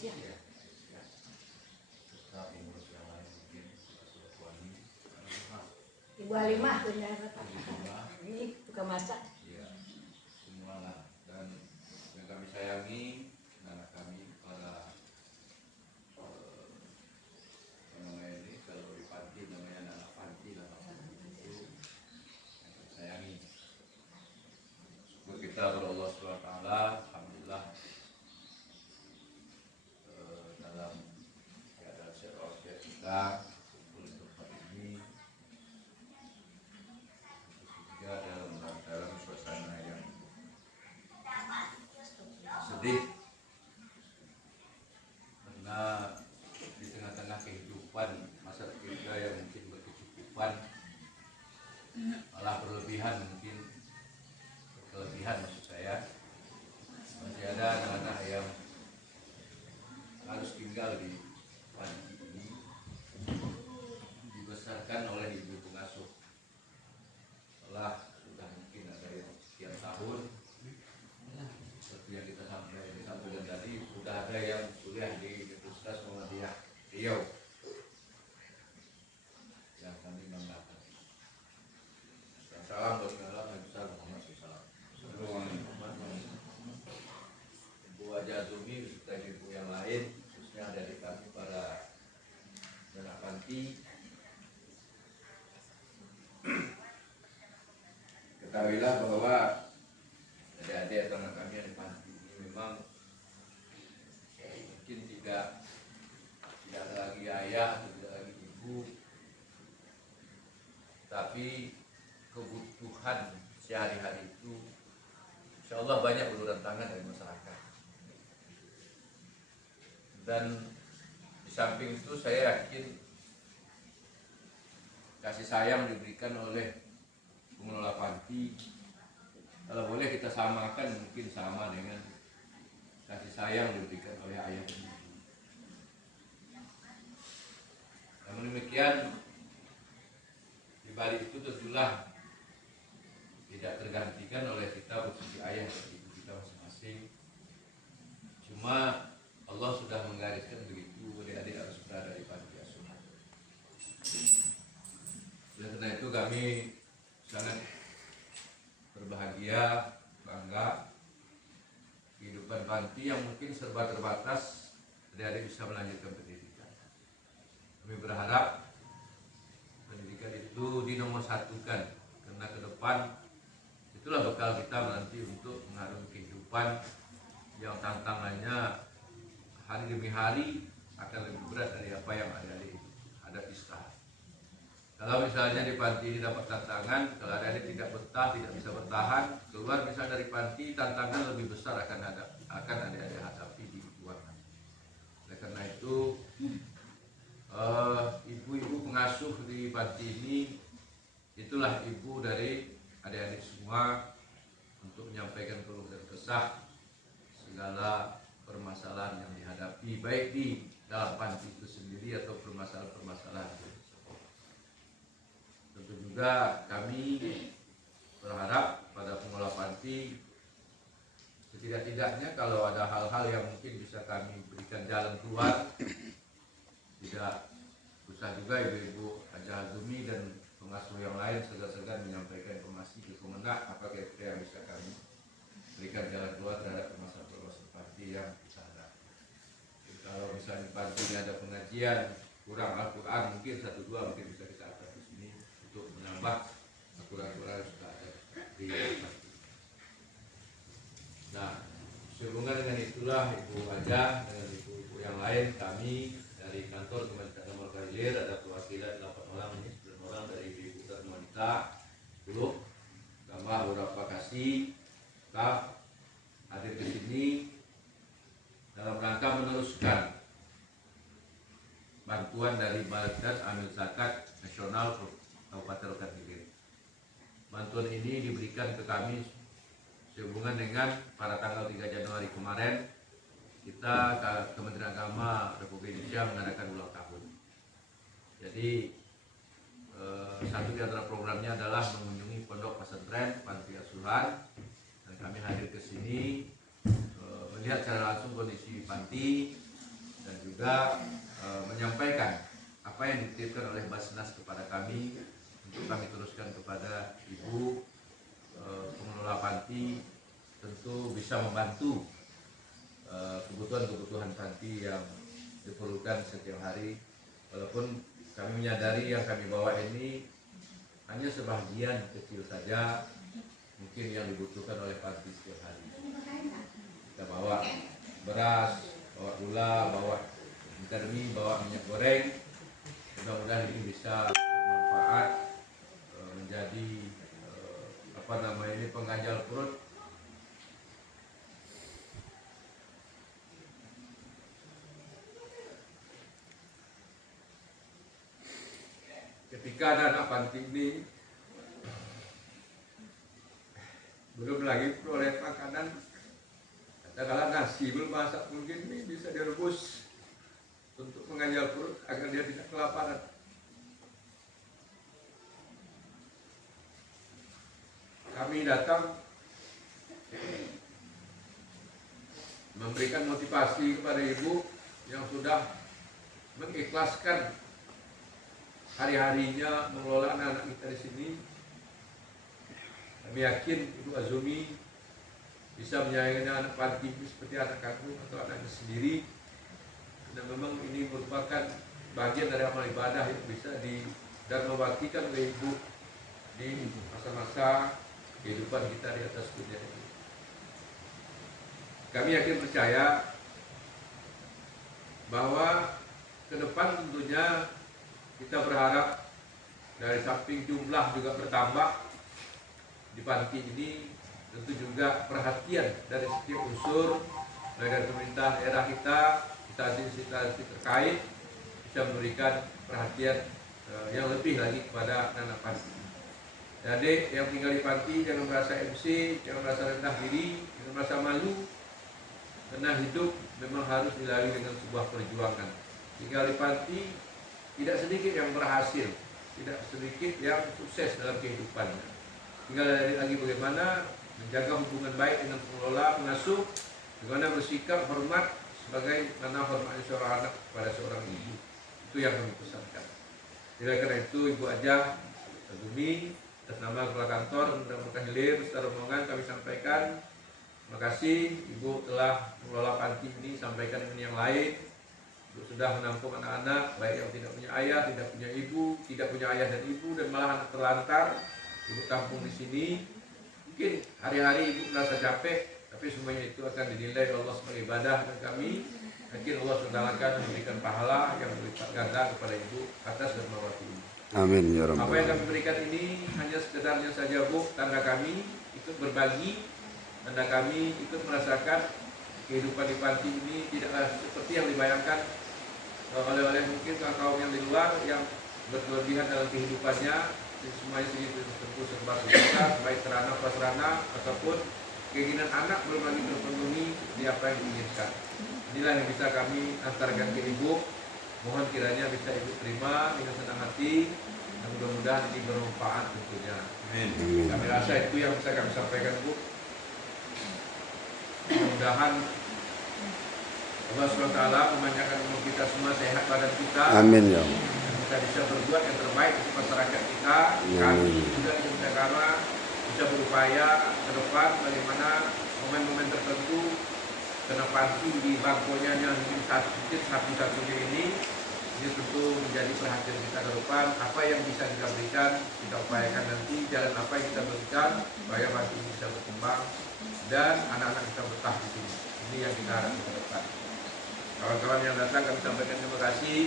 siang. Ya. Serta pengurus yang lain mungkin suami. Ibu Halimah punya ini tukang masak. Iya, semua lah. Dan yang kami sayangi anak kami para namanya ini kalau di panti namanya anak panti lah itu yang kami sayangi. Syukur kita kepada Allah SWT, alhamdulillah dalam keadaan sehat kita kumpul di tempat ini juga dalam suasana yang sedih karena di tengah-tengah kehidupan masyarakat kita yang mungkin berkecukupan malah berlebihan mungkin kelebihan maksud saya masih ada anak-anak yang harus tinggal di panti ini dibesarkan oleh ibu pengasuh setelah sudah mungkin ada yang sekian tahun seperti yang kita sampaikan tadi sudah ada yang kuliah di Universitas Muhammadiyah Riau yang kami banggakan. Dan salam buat Allah yang besar Muhammad SAW. Ibu Wajah Zumi beserta ibu yang lain khususnya dari kami para anak panti, ketahuilah bahwa adik-adik atau anak kami yang di panti ini memang mungkin tidak ada lagi ayah atau tidak lagi ibu, tapi kebutuhan sehari-hari itu insya Allah banyak uluran tangan dari masyarakat. Dan di samping itu saya yakin kasih sayang diberikan oleh pengelola panti, kalau boleh kita samakan mungkin sama dengan kasih sayang diberikan oleh ayah dan ibu. Namun demikian di balik itu tentulah tidak tergantikan oleh kita posisi ayah dan ibu kita masing-masing. Cuma Allah sudah menggariskan begitu, adik-adik harus berada di panti asuhan. Oleh karena itu kami sangat berbahagia, bangga kehidupan panti yang mungkin serba terbatas, adik-adik bisa melanjutkan pendidikan. Kami berharap pendidikan itu dinomorsatukan karena ke depan itulah bekal kita nanti untuk mengarungi kehidupan yang tantangannya hari demi hari akan lebih berat dari apa yang adik-adik hadapi sekarang. Kalau misalnya di panti ini dapat tantangan, kalau adik-adik tidak betah, tidak bisa bertahan, keluar misalnya dari panti, tantangan lebih besar akan adik-adik hadapi di luar. Oleh karena itu, ibu-ibu pengasuh di panti ini, itulah ibu dari adik-adik semua untuk menyampaikan keluh dan kesah segala permasalahan yang dihadapi baik di dalam panti itu sendiri atau permasalahan-permasalahan. Tentu juga kami berharap pada pengelola panti setidak-tidaknya kalau ada hal-hal yang mungkin bisa kami berikan jalan keluar, tidak usah juga ibu-ibu Haja Azumi dan pengasuh yang lain segan-segan menyampaikan informasi ke Kemenak apa kira-kira yang bisa kami berikan jalan keluar terhadap permasalahan panti yang kita hadapi. Kalau misalnya panti ini ada pengajian kurang Al-Quran mungkin 1-2 mungkin bisa kita atur di sini untuk menambah Al-Quran yang sudah ada di panti. Nah, sehubungan dengan itulah Ibu Haja dengan ibu-ibu yang lain kami dari kantor Kementerian Nomor Hilir ada perwakilan 8 orang ini 9 orang dari ibu dan wanita 10 tambah beberapa kasih staf hadir di sini dalam rangka meneruskan bantuan dari Badan Amil Zakat Nasional Kabupaten Rokan Hilir. Bantuan ini diberikan ke kami sehubungan dengan pada tanggal 3 Januari kemarin kita Kementerian Agama Republik Indonesia mengadakan ulang tahun. Jadi satu di antara programnya adalah mengunjungi pondok pesantren panti asuhan dan kami hadir ke sini melihat secara langsung kondisi panti juga menyampaikan apa yang dititipkan oleh Basnas kepada kami untuk kami teruskan kepada Ibu pengelola panti, tentu bisa membantu kebutuhan-kebutuhan panti yang diperlukan setiap hari, walaupun kami menyadari yang kami bawa ini hanya sebagian kecil saja mungkin yang dibutuhkan oleh panti setiap hari. Kita bawa beras, bawa gula, bawa mie, bawa minyak goreng. Mudah-mudahan ini bisa bermanfaat, menjadi pengganjal perut. Ketika ada anak panti ini belum lagi peroleh makanan, katakanlah nasi belum masak, mungkin ini bisa direbus untuk mengganjal perut agar dia tidak kelaparan. Kami datang memberikan motivasi kepada ibu yang sudah mengikhlaskan hari-harinya mengelola anak-anak kita di sini. Kami yakin Ibu Azumi bisa menyayangi anak panti seperti anak kandung atau anaknya sendiri. Dan memang ini merupakan bagian dari amal ibadah yang bisa dan membaktikan oleh ibu di masa-masa kehidupan kita di atas dunia ini. Kami yakin percaya bahwa ke depan tentunya kita berharap dari samping jumlah juga bertambah di panti ini, tentu juga perhatian dari setiap unsur, baik dari pemerintah daerah kita, instansi-instansi terkait bisa memberikan perhatian yang lebih lagi kepada anak panti. Jadi yang tinggal di panti jangan merasa MC, jangan merasa rendah diri, jangan merasa malu, karena hidup memang harus dilalui dengan sebuah perjuangan. Tinggal di panti tidak sedikit yang berhasil, tidak sedikit yang sukses dalam kehidupannya. Tinggal lagi bagaimana menjaga hubungan baik dengan pengelola, pengasuh, bagaimana bersikap hormat sebagai mana hormatnya seorang anak kepada seorang ibu. Itu yang kami pesankan. Jadi karena itu Ibu Ajah Azumi atas nama kepala kantor Mudah-Mudahan Hilir secara rombongan kami sampaikan terima kasih Ibu telah mengelola panti ini, sampaikan dengan yang lain. Ibu sudah menampung anak-anak baik yang tidak punya ayah, tidak punya ibu, tidak punya ayah dan ibu, dan malah anak terlantar. Ibu tampung di sini. Mungkin hari-hari Ibu merasa capek, tapi semuanya itu akan dinilai Allah sebagai ibadah, dan kami yakin Allah sudah akan memberikan pahala yang berlipat ganda kepada Ibu atas dermawati ini. Amin ya Rabbal Apa yang kami berikan ini hanya sekedarnya saja, Bu, tanda kami ikut berbagi, tanda kami ikut merasakan kehidupan di panti ini tidaklah seperti yang dibayangkan oleh mungkin kaum yang di luar yang berlebihan dalam kehidupannya. Semuanya segitu tentu serba susah, baik serana prasarana ataupun keinginan anak belum lagi terpenuhi di apa yang diinginkan. Inilah yang bisa kami antarkan ke Ibu. Mohon kiranya bisa Ibu terima dengan senang hati, dan mudah-mudahan ini bermanfaat tentunya. Amin. Kami rasa itu yang bisa kami sampaikan, Bu. Mudah-mudahan Allah SWT memanjangkan umur kita semua, sehat badan kita. Amin ya. Kita bisa berbuat yang terbaik untuk masyarakat kita. Kami juga di Jakarta bisa berupaya ke depan bagaimana momen-momen tertentu karena panti di bangkonya yang satu-satunya ini tentu menjadi perhatian kita ke depan. Apa yang bisa kita berikan, kita upayakan nanti, jalan apa yang kita berikan supaya panti ini bisa berkembang dan anak-anak kita betah di sini. Ini yang kita harapkan ke depan. Kawan-kawan yang datang kami sampaikan terima kasih.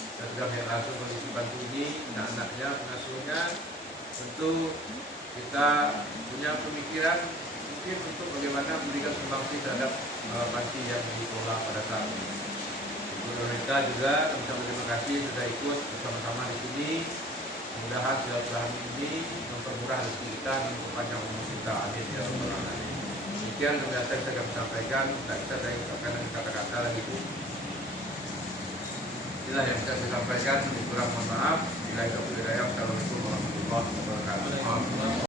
Dan sudah melihat langsung kondisi panti ini, anak-anaknya, pengasuhnya. Tentu kita punya pemikiran mungkin untuk bagaimana memberikan sumbangsi terhadap panti yang dikelola pada saat ini. Pemerintah juga kami sampaikan terima kasih sudah ikut bersama-sama di sini. Mudah-mudahan silaturahmi ini mempermurah rezeki kita dan memperpanjang umur kita. Amin ya rabbal alamin. Demikian yang bisa kami sampaikan, tidak bisa saya ucapkan dengan kata-kata lagi, Bu. Inilah yang bisa saya sampaikan, kurang mohon maaf. Assalamualaikum warahmatullahi wabarakatuh.